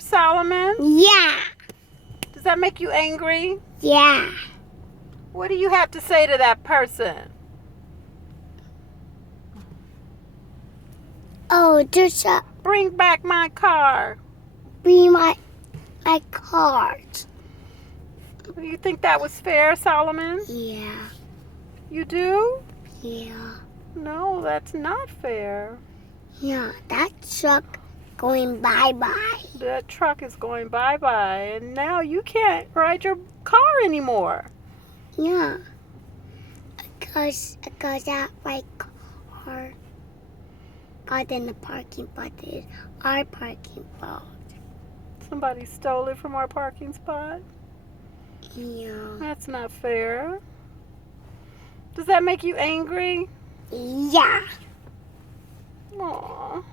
car, Solomon? Yeah. Does that make you angry? Yeah. What do you have to say to that person? Oh, just Bring back my car. be my card. Do you think that was fair, Solomon? Yeah. You do? Yeah. No, that's not fair. Yeah. That truck going bye-bye. That truck is going bye-bye, and now you can't ride your car anymore. Yeah. Because that my car got in the parking spot. It's our parking spot. Somebody stole it from our parking spot. Yeah. That's not fair. Does that make you angry? Yeah. Aww.